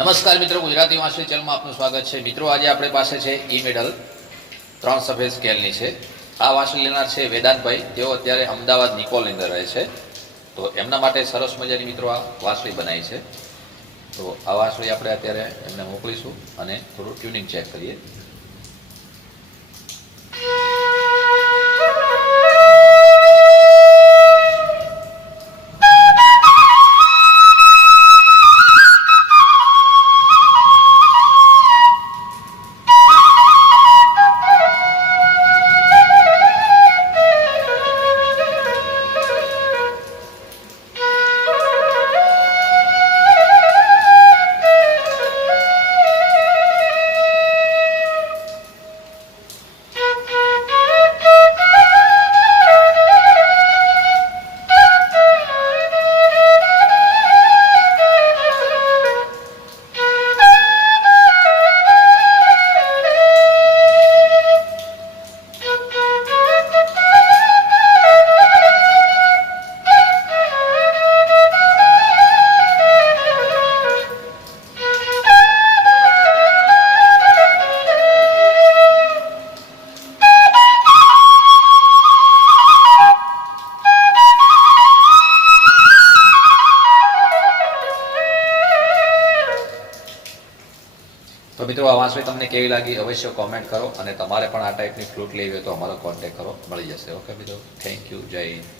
નમસ્કાર મિત્રો, ગુજરાતી વાંસળી ચેનલમાં આપનું સ્વાગત છે। મિત્રો, આજે આપણી પાસે છે ઈ મેડલ 3 સફેદ સ્કેલની છે। આ વાંસળી લેનાર છે વેદાંતભાઈ, તેઓ અત્યારે અમદાવાદ નિકોલની અંદર રહે છે। તો એમના માટે સરસ મજાની મિત્રો આ વાંસળી બનાવી છે। તો આ વાંસળી આપણે અત્યારે એમને મોકલીશું અને થોડું ટ્યુનિંગ ચેક કરીએ। તો મિત્રો, આ વાંસળી તમને કેવી લાગી અવશ્ય કોમેન્ટ કરો, અને તમારે પણ આ ટાઈપની ફ્લૂટ લેવી હોય તો અમારો કોન્ટેક્ટ કરો, મળી જશે। ઓકે મિત્રો, થેન્ક યુ, જય હિન્દ।